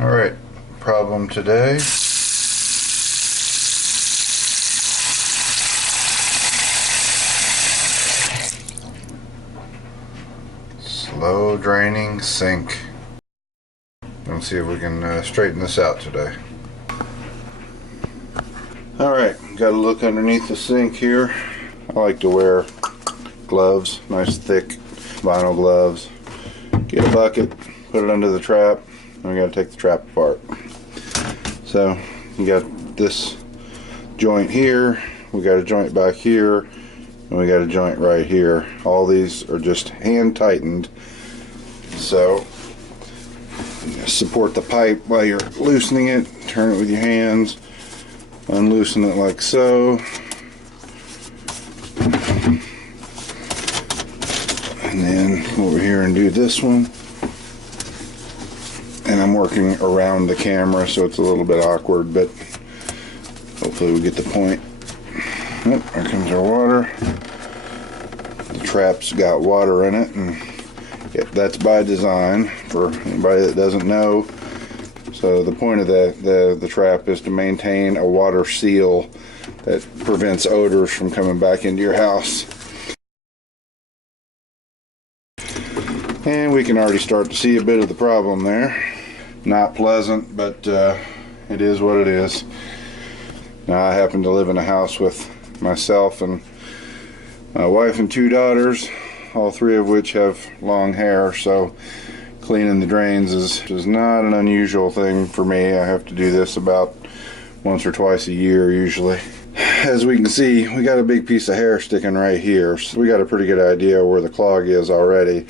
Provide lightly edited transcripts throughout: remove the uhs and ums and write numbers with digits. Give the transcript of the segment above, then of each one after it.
Alright, problem today. Slow draining sink. Let's see if we can straighten this out today. Alright, got to look underneath the sink here. I like to wear gloves, nice thick vinyl gloves. Get a bucket, put it under the trap, and we got to take the trap apart. So you got this joint here, we got a joint back here, and we got a joint right here. All these are just hand tightened, so support the pipe while you're loosening it. Turn it with your hands, unloosen it like so, and then come over here and do this one. And I'm working around the camera, so it's a little bit awkward, but hopefully we get the point. Oh, there comes our water. The trap's got water in it, and yep, that's by design for anybody that doesn't know. So the point of the trap is to maintain a water seal that prevents odors from coming back into your house. And we can already start to see a bit of the problem there. Not pleasant, but it is what it is. Now, I happen to live in a house with myself and my wife and 2 daughters, all 3 of which have long hair, so cleaning the drains is not an unusual thing for me. I have to do this about once or twice a year usually. As we can see, we got a big piece of hair sticking right here, so we got a pretty good idea where the clog is already.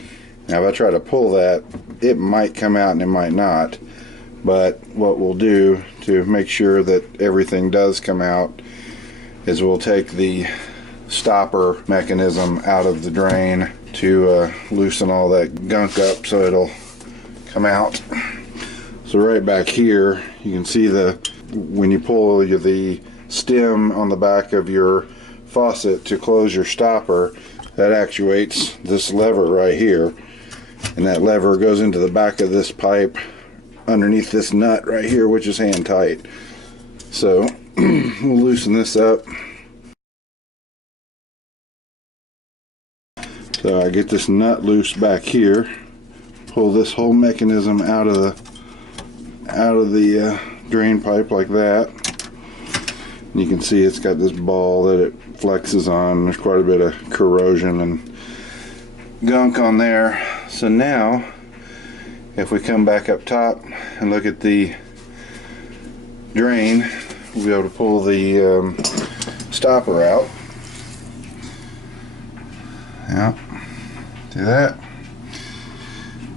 Now if I try to pull that, it might come out and it might not, but what we'll do to make sure that everything does come out is we'll take the stopper mechanism out of the drain to loosen all that gunk up so it'll come out. So right back here you can see when you pull the stem on the back of your faucet to close your stopper, that actuates this lever right here. And that lever goes into the back of this pipe underneath this nut right here, which is hand tight. So we'll loosen this up. So I get this nut loose back here, pull this whole mechanism out of the drain pipe like that. And you can see it's got this ball that it flexes on. There's quite a bit of corrosion and gunk on there. So now if we come back up top and look at the drain, we'll be able to pull the stopper out. Yeah, see that?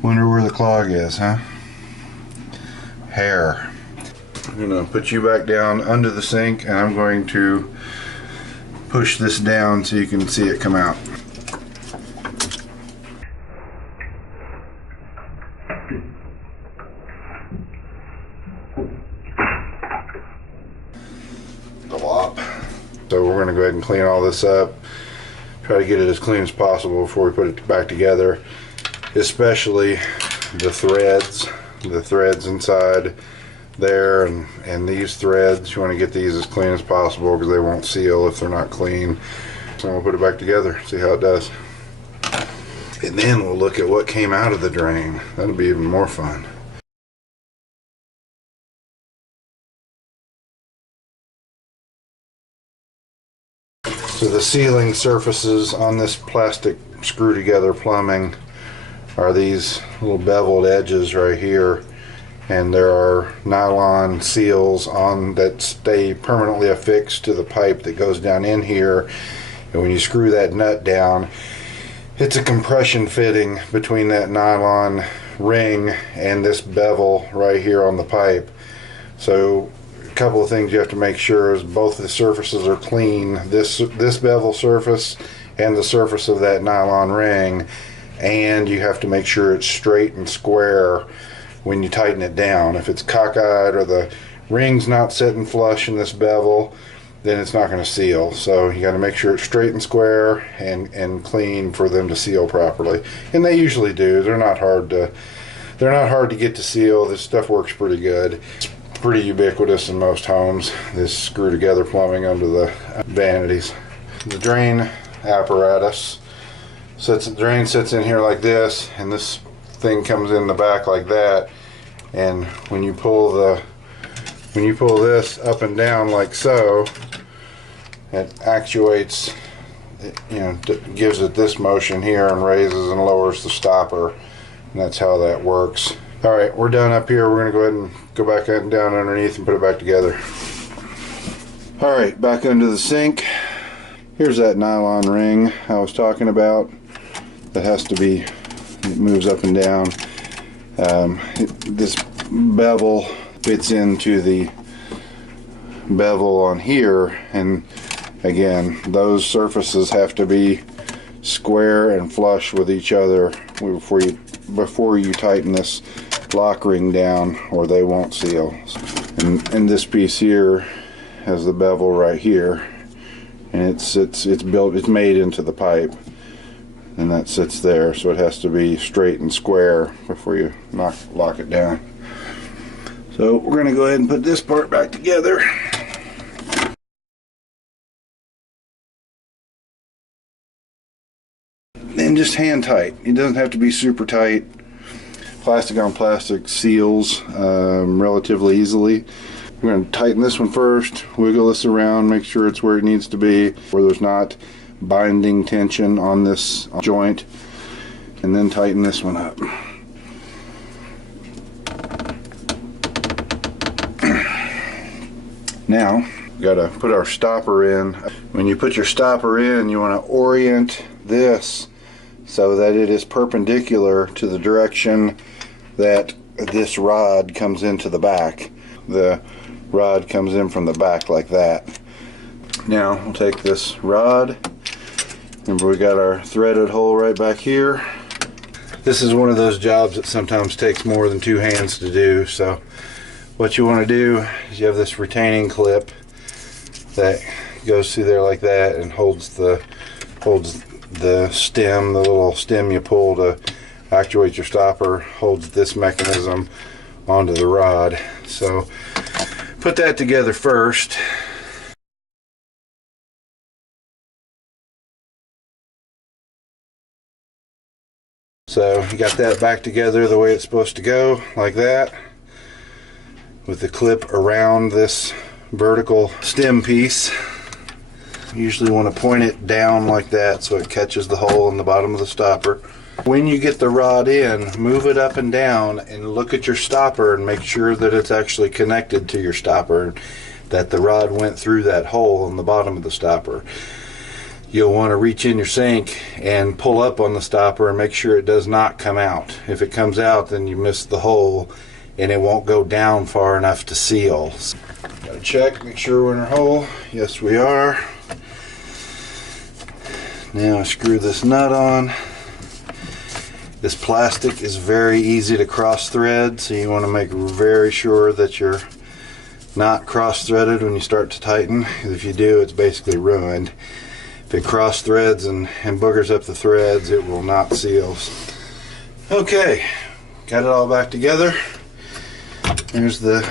Wonder where the clog is, huh? Hair. I'm going to put you back down under the sink, and I'm going to push this down so you can see it come out. So we're going to go ahead and clean all this up, try to get it as clean as possible before we put it back together, especially the threads inside there and these threads. You want to get these as clean as possible because they won't seal if they're not clean. So we'll put it back together, see how it does. And then we'll look at what came out of the drain. That'll be even more fun. So the sealing surfaces on this plastic screw together plumbing are these little beveled edges right here, and there are nylon seals on that stay permanently affixed to the pipe that goes down in here. And when you screw that nut down, it's a compression fitting between that nylon ring and this bevel right here on the pipe. So a couple of things you have to make sure is both the surfaces are clean, this bevel surface and the surface of that nylon ring, and you have to make sure it's straight and square when you tighten it down. If it's cockeyed or the ring's not sitting flush in this bevel, then it's not going to seal. So you got to make sure it's straight and square and clean for them to seal properly, and they usually do. They're not hard to They're not hard to get to seal. This stuff works pretty good. It's pretty ubiquitous in most homes, this screw together plumbing under the vanities. The drain apparatus the drain sits in here like this, and this thing comes in the back like that, and when you pull this up and down like so, it actuates it, gives it this motion here and raises and lowers the stopper, and that's how that works. Alright, we're done up here. We're going to go ahead and go back down underneath and put it back together. Alright, back under the sink. Here's that nylon ring I was talking about. That has to be, it moves up and down. This bevel fits into the bevel on here, and again, those surfaces have to be square and flush with each other before you tighten this lock ring down, or they won't seal. And this piece here has the bevel right here, and it's made into the pipe, and that sits there, so it has to be straight and square before you lock it down. So we're going to go ahead and put this part back together. And just hand tight. It doesn't have to be super tight. Plastic on plastic seals relatively easily. We're going to tighten this one first, wiggle this around, make sure it's where it needs to be, where there's not binding tension on this joint, and then tighten this one up. Now, we got to put our stopper in. When you put your stopper in, you want to orient this so that it is perpendicular to the direction that this rod comes into the back. The rod comes in from the back like that. Now we'll take this rod. Remember, we got our threaded hole right back here. This is one of those jobs that sometimes takes more than two hands to do. So what you want to do is you have this retaining clip that goes through there like that and holds the stem, the little stem you pull to actuate your stopper, holds this mechanism onto the rod. So put that together first. So you got that back together the way it's supposed to go, like that, with the clip around this vertical stem piece. You usually want to point it down like that so it catches the hole in the bottom of the stopper. When you get the rod in, move it up and down and look at your stopper and make sure that it's actually connected to your stopper, that the rod went through that hole in the bottom of the stopper. You'll want to reach in your sink and pull up on the stopper and make sure it does not come out. If it comes out, then you missed the hole and it won't go down far enough to seal. Gotta check, make sure we're in our hole. Yes, we are. Now I screw this nut on. This plastic is very easy to cross thread, so you want to make very sure that you're not cross threaded when you start to tighten. If you do, it's basically ruined. If it cross threads and boogers up the threads, it will not seal. Okay, got it all back together. There's the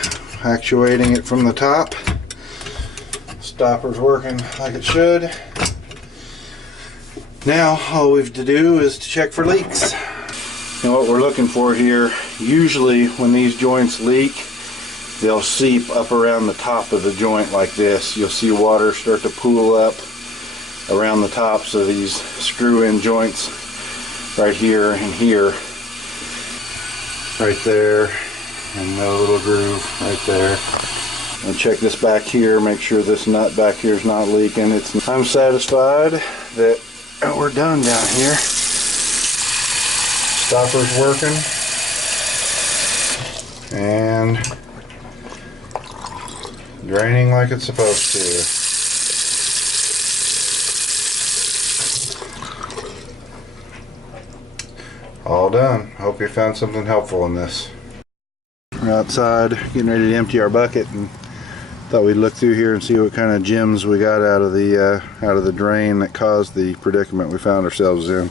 actuating it from the top. Stopper's working like it should. Now all we have to do is to check for leaks. And what we're looking for here, usually when these joints leak, they'll seep up around the top of the joint like this. You'll see water start to pool up around the tops of these screw-in joints right here and here, right there, and that little groove right there. And check this back here, make sure this nut back here is not leaking. I'm satisfied that we're done down here. Stopper's working, and draining like it's supposed to. All done. Hope you found something helpful in this. We're outside getting ready to empty our bucket, and thought we'd look through here and see what kind of gems we got out of the drain that caused the predicament we found ourselves in.